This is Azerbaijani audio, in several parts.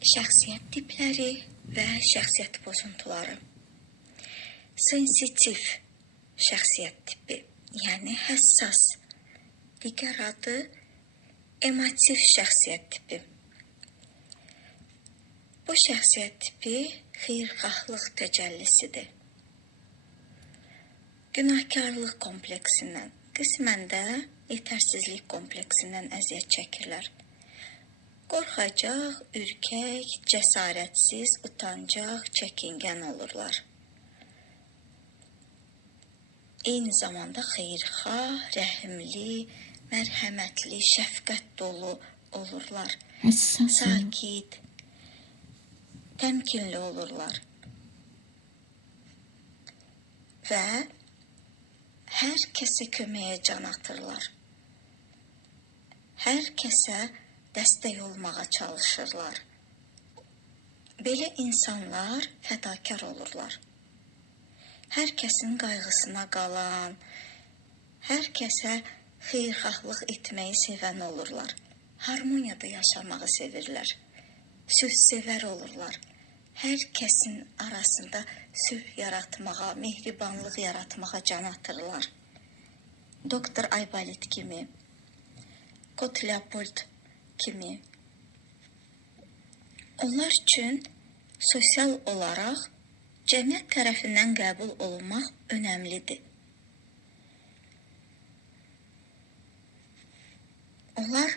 Şəxsiyyət tipləri və şəxsiyyət pozuntuları. Sensitiv şəxsiyyət tipi, yəni həssas. Digər adı emotiv şəxsiyyət tipi. Bu şəxsiyyət tipi xeyirxahlıq təcəllisidir. Günahkarlıq kompleksindən, qismən də yetərsizlik kompleksindən əziyyət çəkirlər. Qorxacaq, ürkək, cəsarətsiz, utancaq, çəkingən olurlar. Eyni zamanda xeyirxah, rəhimli, mərhəmətli, şəfqət dolu olurlar. Sakit, təmkinli olurlar. Və hər kəsə köməyə can atırlar. Hər kəsə dəstək olmağa çalışırlar. Belə insanlar fədakar olurlar. Hər kəsin qayğısına qalan, hər kəsə xeyirxahlıq etməyi sevən olurlar. Harmoniyada yaşamağı sevirlər. Sülhsevər olurlar. Hər kəsin arasında sülh yaratmağa, mehribanlıq yaratmağa can atırlar. Doktor Aybalit kimi, Kot Leopold kimi. Onlar üçün sosial olaraq cəmiyyət tərəfindən qəbul olunmaq önəmlidir. Onlar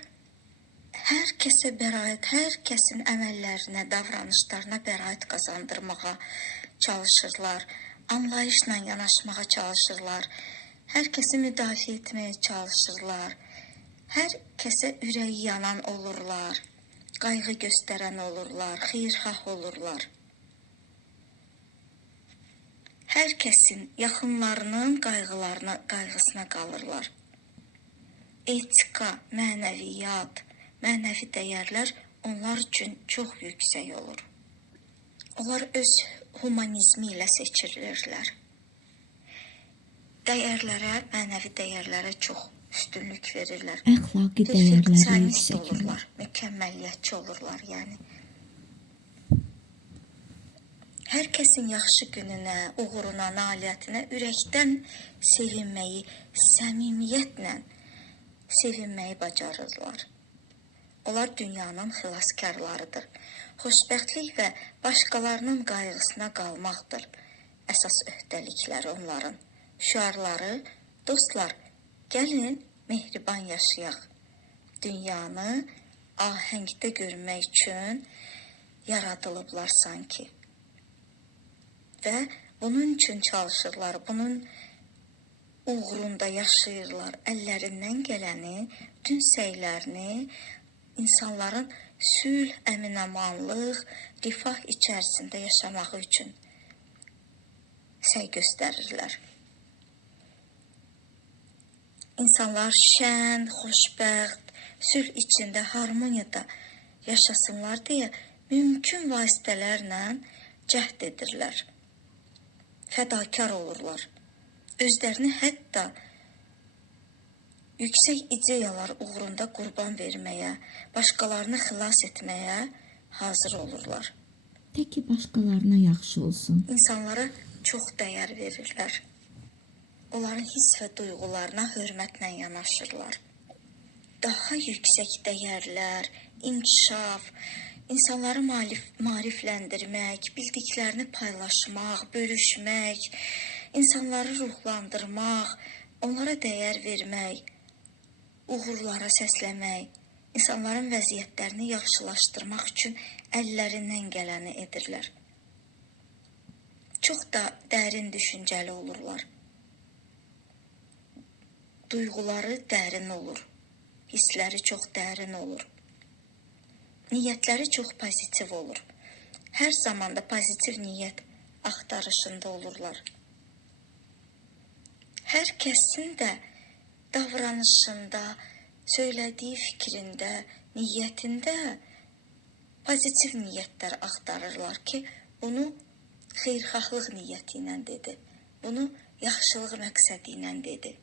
hər kəsə bəraət, hər kəsin əməllərinə, davranışlarına bəraət qazandırmağa çalışırlar. Anlayışla yanaşmağa çalışırlar. Hər kəsi müdafiə etməyə çalışırlar. Hər kəsə ürəyi yanan olurlar. Qayğı göstərən olurlar. Xeyirxah olurlar. Hər kəsin yaxınlarının qayğısına qalırlar. Etika, mənəviyyat, mənəvi dəyərlər onlar üçün çox yüksək olur. Onlar öz humanizmi ilə seçilirlər. Dəyərlərə, mənəvi dəyərlərə çox üstünlük verirlər. Əxlaqi dəyərləri yüksək olurlar, mükəmməliyyətçi olurlar, yəni. Hər kəsin yaxşı gününə, uğuruna, nailiyyətinə ürəkdən sevinməyi, səmimiyyətlə sevinməyi bacarırlar. Onlar dünyanın xilaskarlarıdır. Xoşbəxtlik və başqalarının qayğısına qalmaqdır əsas öhdəlikləri onların. Şüarları, dostlar, gəlin mehriban yaşayaq. Dünyanı ahəngdə görmək üçün yaradılıblar sanki. Və bunun üçün çalışırlar, bunun uğrunda yaşayırlar. Əllərindən gələni, bütün səylərini insanların sülh, əminamanlıq, rifah içərisində yaşamağı üçün səy göstərirlər. İnsanlar şən, xoşbəxt, sülh içində, harmoniyada yaşasınlar deyə mümkün vasitələrlə cəhd edirlər. Fədakar olurlar. Özlərini hətta yüksək ideyalar uğrunda qurban verməyə, başqalarını xilas etməyə hazır olurlar. Tək ki, başqalarına yaxşı olsun. İnsanlara çox dəyər verirlər. Onların hiss və duyğularına hörmətlə yanaşırlar. Daha yüksək dəyərlər, inkişaf, insanları maarifləndirmək, bildiklərini paylaşmaq, bölüşmək, insanları ruhlandırmaq, onlara dəyər vermək, uğurlara səsləmək, insanların vəziyyətlərini yaxşılaşdırmaq üçün əllərindən gələni edirlər. Çox da dərin düşüncəli olurlar. Duyğuları dərin olur. Hissləri çox dərin olur. Niyyətləri çox pozitiv olur. Hər zaman da pozitiv niyyət axtarışında olurlar. Hər kəsin də davranışında, söylədiyi fikrində, niyyətində pozitiv niyyətlər axtarırlar ki, bunu xeyirxahlıq niyyəti ilə dedi. Bunu yaxşılıq məqsədi ilə dedi.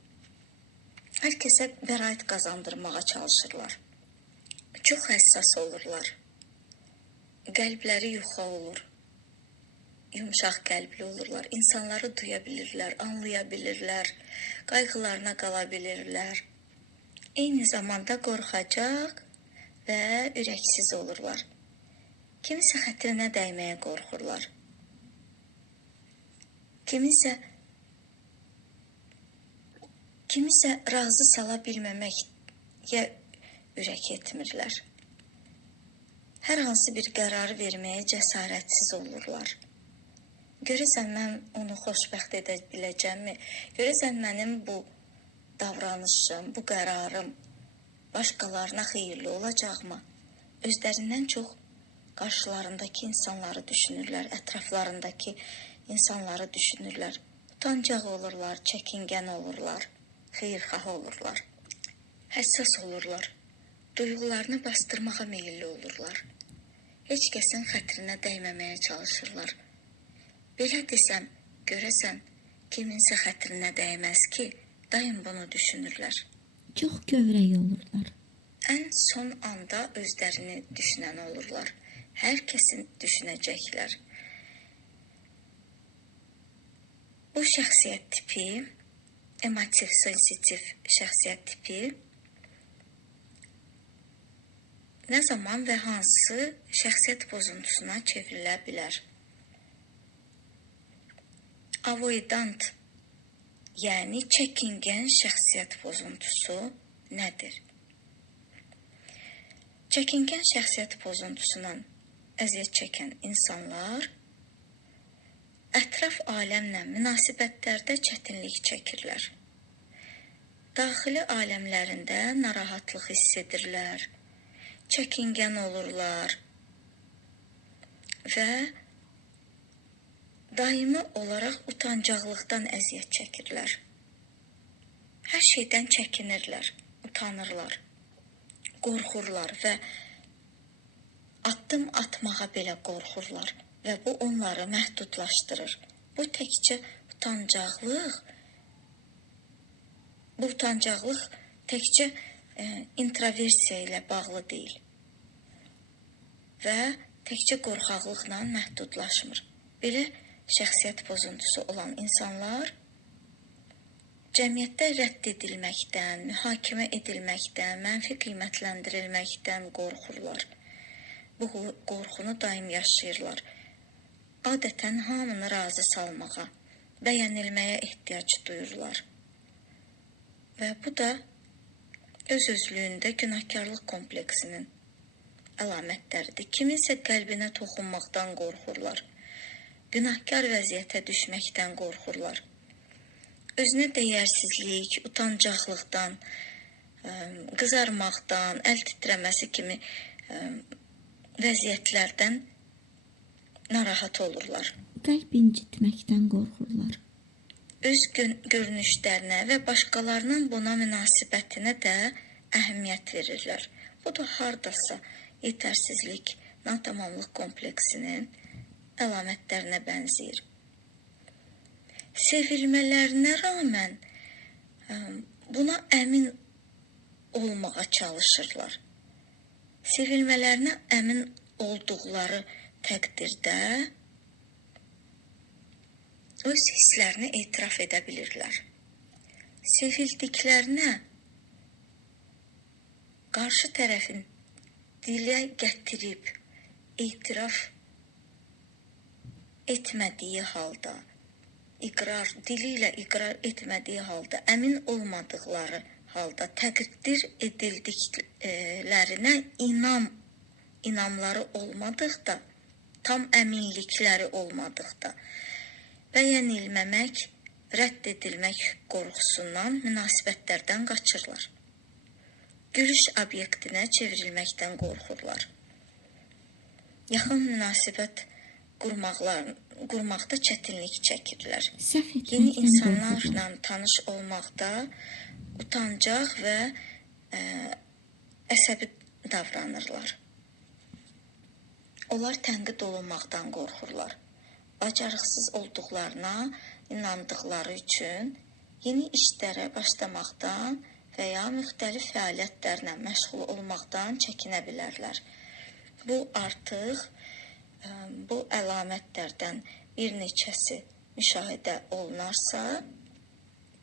Hər kəsə bəraət qazandırmağa çalışırlar. Çox həssas olurlar. qəlbləri yuxa olur. Yumşaq qəlbli olurlar. İnsanları duya bilirlər, anlaya bilirlər, qayğılarına qala bilirlər. Eyni zamanda qorxacaq və ürəksiz olurlar. Kimisə xətrinə dəyməyə qorxurlar. Kimisə razı sala bilməməyə ürək etmirlər. Hər hansı bir qərarı verməyə cəsarətsiz olurlar. Görəsən mən onu xoşbəxt edə biləcəmmi? Görəsən mənim bu davranışım, bu qərarım başqalarına xeyirli olacaqmı? Özlərindən çox qarşılarındakı insanları düşünürlər, ətraflarındakı insanları düşünürlər. Utancaq olurlar, çəkingən olurlar, xeyirxah olurlar, həssas olurlar, duyğularını bastırmağa meyilli olurlar. Heç kəsin xətrinə dəyməməyə çalışırlar. Belə desəm, görəsən, kiminsə xətrinə dəyməz ki, daim bunu düşünürlər. Çox kövrək olurlar. Ən son anda özlərini düşünən olurlar. Hər kəsin düşünəcəklər. Bu şəxsiyyət tipi, emotiv, sensitiv şəxsiyyət tipi nə zaman və hansı şəxsiyyət pozuntusuna çevrilə bilər? Avoidant, yəni çəkingən şəxsiyyət pozuntusu nədir? Çəkingən şəxsiyyət pozuntusundan əziyyət çəkən insanlar ətraf aləmlə münasibətlərdə çətinlik çəkirlər. Daxili aləmlərində narahatlıq hiss edirlər, çəkingən olurlar və daimi olaraq utancaqlıqdan əziyyət çəkirlər. Hər şeydən çəkinirlər, utanırlar, qorxurlar və addım atmağa belə qorxurlar və bu onları məhdudlaşdırır. Bu təkcə utancaqlıq təkcə introversiya ilə bağlı deyil və təkcə qorxaqlıqla məhdudlaşmır. Belə şəxsiyyət pozuntusu olan insanlar cəmiyyətdə rədd edilməkdən, mühakimə edilməkdən, mənfi qiymətləndirilməkdən qorxurlar. Bu qorxunu daim yaşayırlar. Adətən hamını razı salmağa, bəyənilməyə ehtiyac duyurlar. Və bu da öz-özlüyündə günahkarlıq kompleksinin əlamətləridir. Kiminsə qəlbinə toxunmaqdan qorxurlar. Günahkar vəziyyətə düşməkdən qorxurlar. Özünə dəyərsizlik, utancaqlıqdan, qızarmaqdan, əl titrəməsi kimi vəziyyətlərdən narahat olurlar. Qəlb incitməkdən qorxurlar. Öz görünüşlərinə və başqalarının buna münasibətinə də əhəmiyyət verirlər. Bu da hardasa yetərsizlik, natamamlıq kompleksinin əlamətlərinə bənzəyir. Sevilmələrinə rağmen buna əmin olmağa çalışırlar. Sevilmələrinə əmin olduqları təqdirdə öz hisslərini etiraf edə bilirlər. Sevildiklərinə qarşı tərəfin dilə gətirib etiraf etmədiyi halda, dili ilə iqrar etmədiyi halda, əmin olmadıqları halda, təqdir edildiklərinə inamları olmadıqda, tam əminlikləri olmadıqda, bəyənilməmək, rədd edilmək qorxusundan münasibətlərdən qaçırlar. Gülüş obyektinə çevrilməkdən qorxurlar. Yaxın münasibət qurmaqda çətinlik çəkirlər. Yeni insanlarla tanış olmaqda utancaq və əsəbi davranırlar. Onlar tənqid olunmaqdan qorxurlar. Bacarıqsız olduqlarına inandıqları üçün yeni işlərə başlamaqdan və ya müxtəlif fəaliyyətlərlə məşğul olmaqdan çəkinə bilərlər. Bu artıq bu əlamətlərdən bir neçəsi müşahidə olunarsa,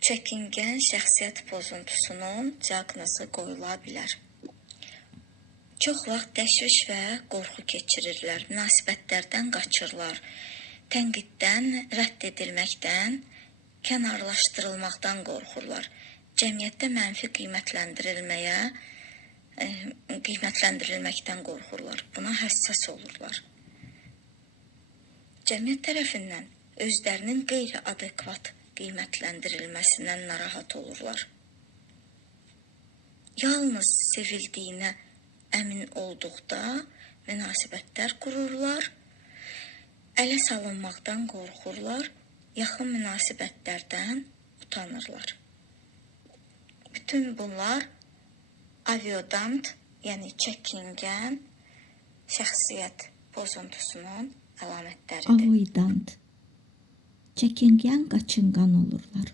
çəkingən şəxsiyyət pozuntusunun diaqnozu qoyula bilər. Çox vaxt təşviş və qorxu keçirirlər, münasibətlərdən qaçırlar, tənqiddən, rədd edilməkdən, kənarlaşdırılmaqdan qorxurlar, cəmiyyətdə mənfi qiymətləndirilməkdən qorxurlar, buna həssas olurlar. Cəmiyyət tərəfindən özlərinin qeyri-adekvat qiymətləndirilməsindən narahat olurlar. Yalnız sevildiyinə əmin olduqda münasibətlər qururlar, ələ salınmaqdan qorxurlar, yaxın münasibətlərdən utanırlar. Bütün bunlar avoidant, yəni çəkingən şəxsiyyət pozuntusunun əlamətləridir. Avoidant. Çəkingən, qaçınqan olurlar.